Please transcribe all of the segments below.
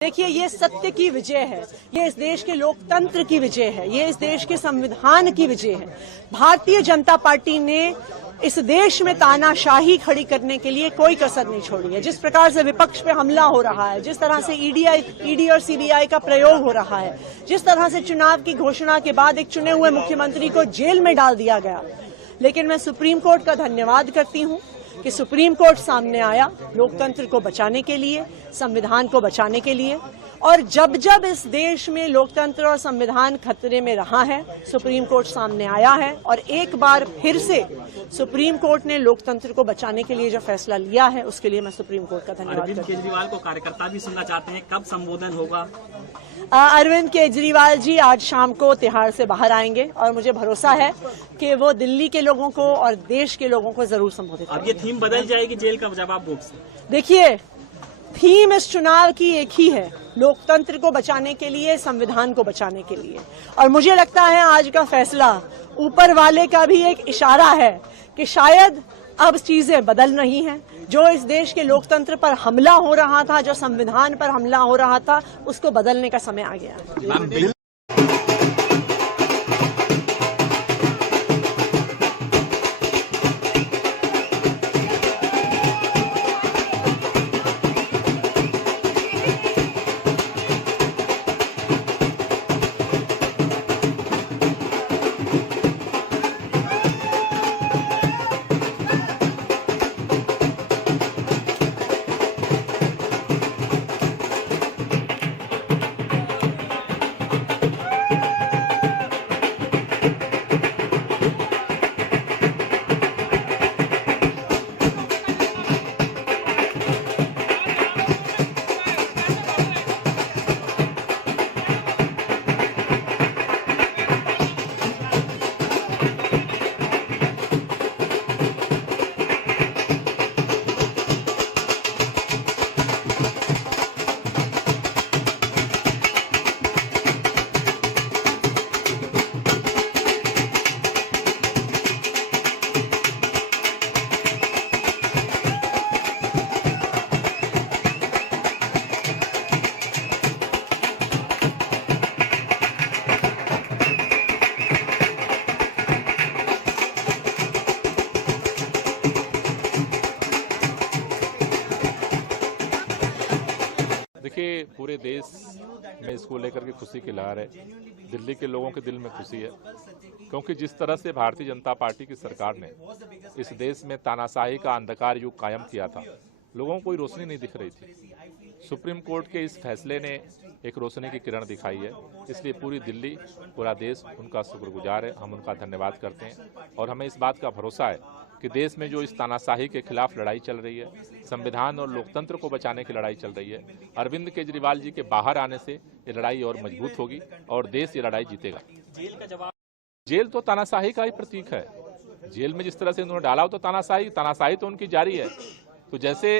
देखिए, ये सत्य की विजय है, ये इस देश के लोकतंत्र की विजय है, ये इस देश के संविधान की विजय है। भारतीय जनता पार्टी ने इस देश में तानाशाही खड़ी करने के लिए कोई कसर नहीं छोड़ी है। जिस प्रकार से विपक्ष पे हमला हो रहा है, जिस तरह से ईडी और सीबीआई का प्रयोग हो रहा है, जिस तरह से चुनाव की घोषणा के बाद एक चुने हुए मुख्यमंत्री को जेल में डाल दिया गया, लेकिन मैं सुप्रीम कोर्ट का धन्यवाद करती हूं कि सुप्रीम कोर्ट सामने आया लोकतंत्र को बचाने के लिए, संविधान को बचाने के लिए। और जब जब इस देश में लोकतंत्र और संविधान खतरे में रहा है, सुप्रीम कोर्ट सामने आया है और एक बार फिर से सुप्रीम कोर्ट ने लोकतंत्र को बचाने के लिए जो फैसला लिया है, उसके लिए मैं सुप्रीम कोर्ट का धन्यवाद करती हूं। अरविंद केजरीवाल को कार्यकर्ता भी सुनना चाहते हैं, कब संबोधन होगा? अरविंद केजरीवाल जी आज शाम को तिहाड़ से बाहर आएंगे और मुझे भरोसा है कि वो दिल्ली के लोगों को और देश के लोगों को जरूर संबोधित करेंगे। अब ये थीम बदल जाएगी, जेल का जवाब बॉक्स। देखिए, थीम इस चुनाव की एक ही है, लोकतंत्र को बचाने के लिए, संविधान को बचाने के लिए। और मुझे लगता है आज का फैसला ऊपर वाले का भी एक इशारा है कि शायद अब चीजें बदल रही हैं। जो इस देश के लोकतंत्र पर हमला हो रहा था, जो संविधान पर हमला हो रहा था, उसको बदलने का समय आ गया। देखिए, पूरे देश में इसको लेकर के खुशी की लहर है। दिल्ली के लोगों के दिल में खुशी है, क्योंकि जिस तरह से भारतीय जनता पार्टी की सरकार ने इस देश में तानाशाही का अंधकार युग कायम किया था, लोगों को कोई रोशनी नहीं दिख रही थी। सुप्रीम कोर्ट के इस फैसले ने एक रोशनी की किरण दिखाई है, इसलिए पूरी दिल्ली, पूरा देश उनका शुक्रगुजार है। हम उनका धन्यवाद करते हैं और हमें इस बात का भरोसा है कि देश में जो इस तानाशाही के खिलाफ लड़ाई चल रही है, संविधान और लोकतंत्र को बचाने की लड़ाई चल रही है, अरविंद केजरीवाल जी के बाहर आने से ये लड़ाई और मजबूत होगी और देश ये लड़ाई जीतेगा। जेल का जवाब? जेल तो तानाशाही का ही प्रतीक है। जेल में जिस तरह से उन्होंने डाला हो तो तानाशाही तो उनकी जारी है। तो जैसे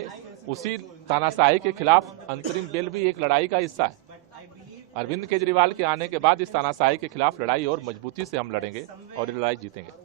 उसी तानाशाही के खिलाफ अंतरिम बेल भी एक लड़ाई का हिस्सा है। अरविंद केजरीवाल के आने के बाद इस तानाशाही के खिलाफ लड़ाई और मजबूती से हम लड़ेंगे और ये लड़ाई जीतेंगे।